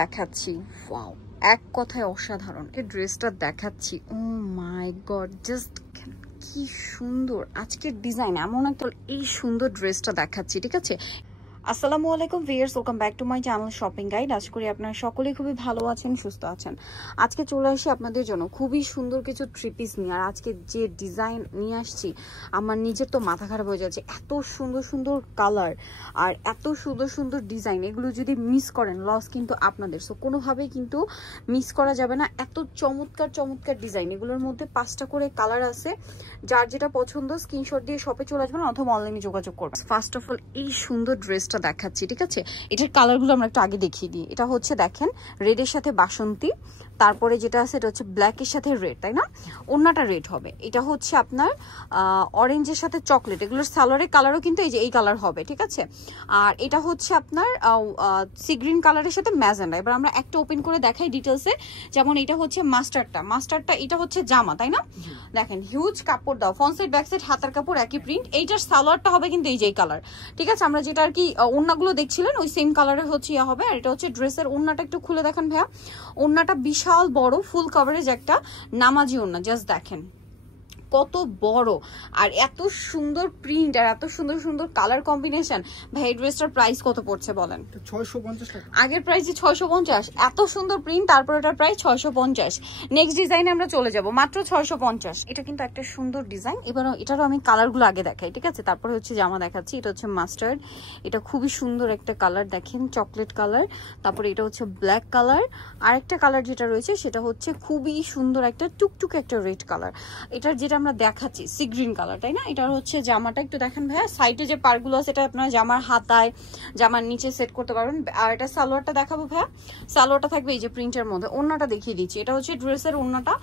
দেখাচ্ছি, ওয়াও, এক কথায় অসাধারণ এই ড্রেসটা দেখাচ্ছি। ও মাই গড, জাস্ট কি সুন্দর আজকের ডিজাইন, এমন একটা এই সুন্দর ড্রেসটা দেখাচ্ছি। ঠিক আছে, আসসালামু আলাইকুম viewers, welcome back to my channel shopping guide. আশা করি আপনারা সকলেই খুবই ভালো আছেন, সুস্থ আছেন। আজকে চলে আসি আপনাদের জন্য খুবই সুন্দর কিছু থ্রি পিস নিয়ে। আর আজকে যে ডিজাইন নিয়ে আসছি আমার নিজের তো মাথা খারাপ হয়ে যাচ্ছে, এত সুন্দর সুন্দর কালার আর এত সুন্দর সুন্দর ডিজাইন। এগুলো যদি মিস করেন লস কিন্তু আপনাদের, সো কোনোভাবেই কিন্তু মিস করা যাবে না। এত চমৎকার চমৎকার ডিজাইন, এগুলোর মধ্যে 5টা করে কালার আছে। যার যেটা পছন্দ স্ক্রিনশট দিয়ে শপে চলে আসবেন অথবা অনলাইনে যোগাযোগ করবেন। ফার্স্ট অফ অল এই সুন্দর ড্রেসটা দেখাচ্ছি। ঠিক আছে, এটার কালারগুলো আমরা একটু আগে দেখিয়ে দিই। এটা হচ্ছে দেখেন রেডের সাথে বাসন্তী, তারপরে যেটা আছে এটা হচ্ছে ব্ল্যাকের সাথে রেড, তাই না? ওড়নাটা রেড হবে। এটা হচ্ছে আপনার অরেঞ্জের সাথে চকলেট। এগুলোর সালোয়ারের কালারও কিন্তু এই যে এই কালার হবে। ঠিক আছে, আর এটা হচ্ছে আপনার সি গ্রিন কালারের সাথে ম্যাজেন্ডা। এবার আমরা একটা ওপেন করে দেখাই ডিটেলসে। যেমন এটা হচ্ছে মাস্টারটা এটা হচ্ছে জামা, তাই না? দেখেন হিউজ কাপড় দাও, ফ্রন্ট সাইড ব্যাক সাইড হাতার কাপড় একই প্রিন্ট। এইটার সালোয়ারটা হবে কিন্তু এই যে এই কালার। ঠিক আছে, আমরা যেটা আর কি ওড়নাগুলো দেখছিলেন ওই সেম কালারের হচ্ছে ইয়া হবে। আর এটা হচ্ছে ড্রেসের ওড়নাটা একটু খুলে দেখেন ভাইয়া। ওড়নাটা বিশাল বড় ফুল কভারেজ একটা নামাজি ওড়না, জাস্ট দেখেন কত বড় আর এত সুন্দর প্রিন্ট আর এত সুন্দর সুন্দর কালার কম্বিনেশন। ভাই এই ড্রেসটার প্রাইস কত পড়ছে বলেন? 650 টাকা। আগের প্রাইস 650, এত সুন্দর প্রিন্ট, তারপর এটার প্রাইস 650। নেক্সট ডিজাইনে আমরা চলে যাব, মাত্র 650। এটা কিন্তু একটা সুন্দর ডিজাইন। এবার এটারও আমি কালারগুলো আগে দেখাই। ঠিক আছে, তারপরে হচ্ছে জামা দেখাচ্ছি। এটা হচ্ছে মাস্টার্ড, এটা খুবই সুন্দর একটা কালার, দেখেন চকলেট কালার। তারপরে এটা হচ্ছে ব্ল্যাক কালার। আরেকটা কালার যেটা রয়েছে সেটা হচ্ছে খুবই সুন্দর একটা টুকটুকে একটা রেড কালার। এটার যেটা আমরা দেখাচ্ছি সি গ্রিন কালার, তাই না? এটার হচ্ছে জামাটা একটু দেখেন ভাইয়া, সাইডে যে পারগুলো আছে এটা আপনারা জামার হাতায় জামার নিচে সেট করতে পারবেন। আর এটা সালোয়ারটা দেখাবো ভাইয়া, সালোয়ারটা থাকবে এই যে প্রিন্টের মধ্যে। ওড়নাটা দেখিয়ে দিচ্ছি, এটা হচ্ছে ড্রেসের ওড়নাটা,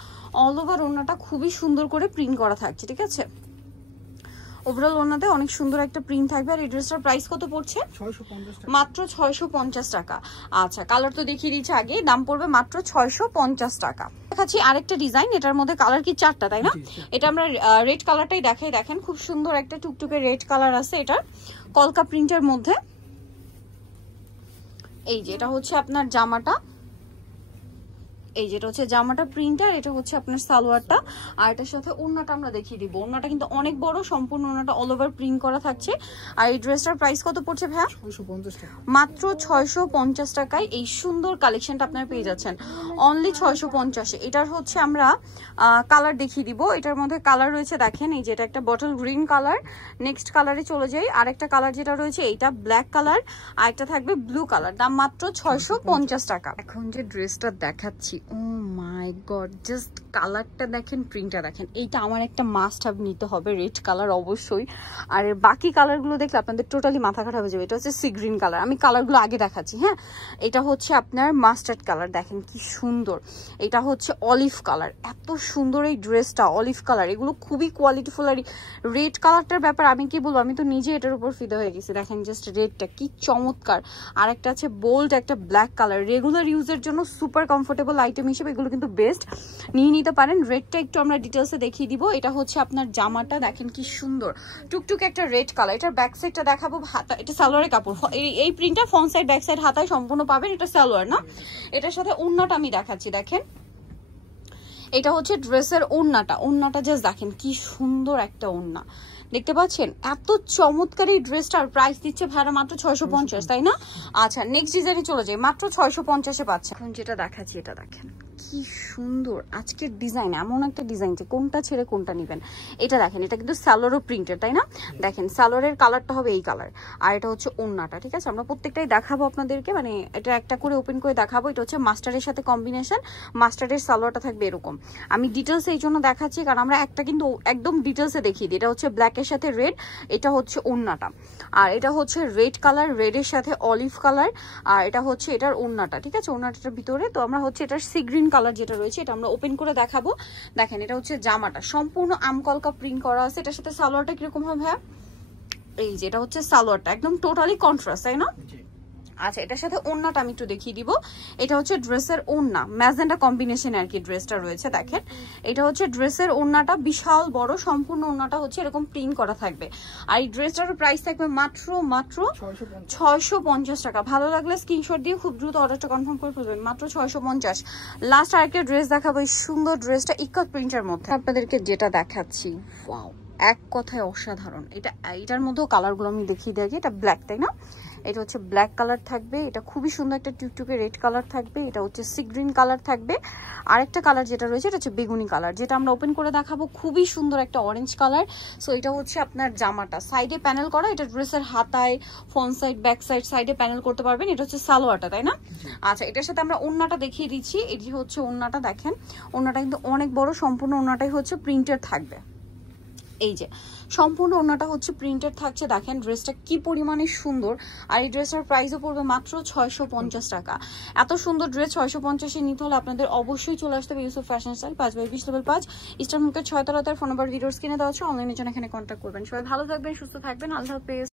অল ওভার ওড়নাটা খুবই সুন্দর করে প্রিন্ট করা থাকছে। ঠিক আছে, ওভারঅল ওড়নাতে অনেক সুন্দর একটা প্রিন্ট থাকবে। আর এই ড্রেসটার প্রাইস কত পড়ছে? 650 টাকা, মাত্র 650 টাকা। আচ্ছা, কালার তো দেখিয়ে দিচ্ছি আগে, দাম পড়বে মাত্র 650 টাকা। দেখাচ্ছি আরেকটা ডিজাইন, এটার মধ্যে কালার কি 4টা, তাই না? এটা আমরা রেড কালারটাই দেখাই। দেখেন খুব সুন্দর একটা টুকটুকে রেড কালার আছে, এটা কলকা প্রিন্টের মধ্যে। এই যে এটা হচ্ছে আপনার জামাটা, এই যেটা হচ্ছে জামাটা প্রিন্টার, এটা হচ্ছে আপনার সালোয়ারটা। আর এটার সাথে ওড়নাটা আমরা দেখিয়ে দিব। ওড়নাটা কিন্তু অনেক বড়, সম্পূর্ণ ওড়নাটা অল ওভার প্রিন্ট করা থাকছে। আর এই ড্রেসটার প্রাইস কত পড়ছে ভাইয়া? 650 টাকা, মাত্র 650 টাকায় এই সুন্দর কালেকশনটা আপনারা পেয়ে যাচ্ছেন অনলি 650। এটার হচ্ছে আমরা কালার দেখিয়ে দিব। এটার মধ্যে কালার রয়েছে দেখেন, এই যে এটা একটা বটল গ্রিন কালার। নেক্সট কালারে চলে যাই, আরেকটা কালার যেটা রয়েছে এইটা ব্ল্যাক কালার, আর একটা থাকবে ব্লু কালার। দাম মাত্র 650 টাকা। এখন যে ড্রেসটা দেখাচ্ছি, ও মাই গড, জাস্ট কালারটা দেখেন, প্রিন্টটা দেখেন। এইটা আমার একটা মাস্ট হ্যাভ নিতে হবে, রেড কালার অবশ্যই। আর এর বাকি কালারগুলো দেখলে আপনাদের টোটালি মাথা খারাপ হয়ে যাবে। এটা হচ্ছে সি গ্রিন কালার, আমি কালারগুলো আগে দেখাচ্ছি। হ্যাঁ, এটা হচ্ছে আপনার মাস্টার্ড কালার, দেখেন কি সুন্দর। এটা হচ্ছে অলিভ কালার, এত সুন্দর এই ড্রেসটা, অলিভ কালার। এগুলো খুবই কোয়ালিটিফুল। আর রেড কালারটার ব্যাপার আমি কি বলবো, আমি তো নিজে এটার উপর ফিদা হয়ে গেছি। দেখেন জাস্ট রেডটা কি চমৎকার। আর একটা আছে বোল্ড একটা ব্ল্যাক কালার, রেগুলার ইউজের জন্য সুপার কমফোর্টেবল আইটেম হিসেবে এগুলো কিন্তু বেস্ট, নিয়ে নিতে পারেন। রেডটা একটু আমরা ডিটেলসে দেখিয়ে দিব। এটা হচ্ছে আপনার জামাটা, দেখেন কি সুন্দর টুকটুক একটা রেড কালার। এটার ব্যাক সাইডটা দেখাবো, হাতা এটা সালোয়ারের কাপড়। এই প্রিন্টটা ফ্রন্ট সাইড ব্যাক সাইড হাতায় সম্পূর্ণ পাবেন। এটা সালোয়ার না, এটার সাথে ওড়নাটা আমি দেখাচ্ছি। দেখেন এটা হচ্ছে ড্রেসের ওড়নাটা, ওড়নাটা জাস্ট দেখেন কি সুন্দর একটা ওড়না, দেখতে পাচ্ছেন? এত চমৎকার এই ড্রেসটার প্রাইস দিচ্ছে ভাড়া মাত্র 650, তাই না? আচ্ছা, নেক্সট ডিজাইনে চলে যাই, মাত্র 650-এ পাচ্ছে। এখন যেটা দেখাচ্ছি এটা দেখেন কি সুন্দর আজকের ডিজাইন, এমন একটা ডিজাইন যে কোনটা ছেড়ে কোনটা নেবেন। এটা দেখেন, এটা কিন্তু সালোয়ারও প্রিন্টেড, তাই না? দেখেন সালোয়ারের কালারটা হবে এই কালার, আর এটা হচ্ছে ওড়নাটা। ঠিক আছে, আমরা প্রত্যেকটাই দেখাবো আপনাদেরকে, মানে এটা একটা করে ওপেন করে দেখাবো। এটা হচ্ছে মাস্টারের সাথে কম্বিনেশন, মাস্টারের সালোয়ারটা থাকবে এরকম। আমি ডিটেলস এই জন্য দেখাচ্ছি কারণ আমরা একটা কিন্তু একদম ডিটেলসে দেখিয়ে দিই। এটা হচ্ছে ব্ল্যাকের সাথে রেড, এটা হচ্ছে ওড়নাটা। আর এটা হচ্ছে রেড কালার, রেডের সাথে অলিভ কালার, আর এটা হচ্ছে এটার ওড়নাটা। ঠিক আছে, ওড়নাটার ভিতরে তো আমরা হচ্ছে এটার সি গ্রিন কালার যেটা রয়েছে এটা আমরা ওপেন করে দেখাবো। দেখেন এটা হচ্ছে জামাটা, সম্পূর্ণ আমকলকা প্রিন্ট করা আছে। এটার সাথে সালোয়ারটা কিরকম হবে ভাইয়া? এই যে এটা হচ্ছে সালোয়ারটা, একদম টোটালি কন্ট্রাস্ট, তাই না? আচ্ছা, এটার সাথে ওড়নাটা আমি একটু দেখিয়ে দিব। এটা হচ্ছে ড্রেসের ওড়না, ম্যাজেন্ডা কম্বিনেশনে আর কি ড্রেসটা রয়েছে। দেখেন এটা হচ্ছে ড্রেসের ওড়নাটা, বিশাল বড়, সম্পূর্ণ ওড়নাটা হচ্ছে এরকম প্রিন্ট করা থাকবে। আর এই ড্রেসটার প্রাইস থাকবে মাত্র 650 টাকা। ভালো লাগলে স্ক্রিনশট দিয়ে খুব দ্রুত অর্ডারটা কনফার্ম করে ফেলবেন, মাত্র 650। লাস্ট আরেকটা ড্রেস দেখাবো, এই সুন্দর ড্রেসটা ইকাত প্রিন্টের মধ্যে আপনাদেরকে যেটা দেখাচ্ছি। ওয়াও, এক কথায় অসাধারণ। এটার মধ্যেও কালারগুলো আমি দেখিয়ে দিই। এটা ব্ল্যাক, তাই না? এটা হচ্ছে ব্ল্যাক কালার থাকবে, এটা খুবই সুন্দর একটা টুকটুকে রেড কালার থাকবে, এটা হচ্ছে সি গ্রিন কালার থাকবে, আরেকটা কালার যেটা রয়েছে এটা হচ্ছে বেগুনি কালার, যেটা আমরা ওপেন করে দেখাবো খুবই সুন্দর একটা অরেঞ্জ কালার। সো এটা হচ্ছে আপনার জামাটা, সাইডে প্যানেল করা, এটা ড্রেসের হাতায় ফ্রন্ট সাইড ব্যাক সাইড সাইডে প্যানেল করতে পারবেন। এটা হচ্ছে সালোয়ারটা, তাই না? আচ্ছা, এটার সাথে আমরা ওড়নাটা দেখিয়ে দিচ্ছি। এটি হচ্ছে ওড়নাটা, দেখেন ওড়নাটা কিন্তু অনেক বড়, সম্পূর্ণ ওড়নাটাই হচ্ছে প্রিন্টেড থাকবে। এই যে সম্পূর্ণ ওড়নাটা হচ্ছে প্রিন্টেড থাকছে। দেখেন ড্রেসটা কি পরিমাণে সুন্দর। আর এই ড্রেসটার প্রাইসও পড়বে মাত্র 650 টাকা। এত সুন্দর ড্রেস 650-এ নিতে হলে আপনাদের অবশ্যই চলে আসতে হবে Yusuf fashion style, 5/20 level 5, eastern market 6 তলাতে। ফোন নাম্বার ভিডিওর স্ক্রিনে দেওয়া আছে, অনলাইনের জন্য এখানে কন্ট্যাক্ট করবেন। সবাই ভালো থাকবেন, সুস্থ থাকবেন, আল্লাহ হাফেজ।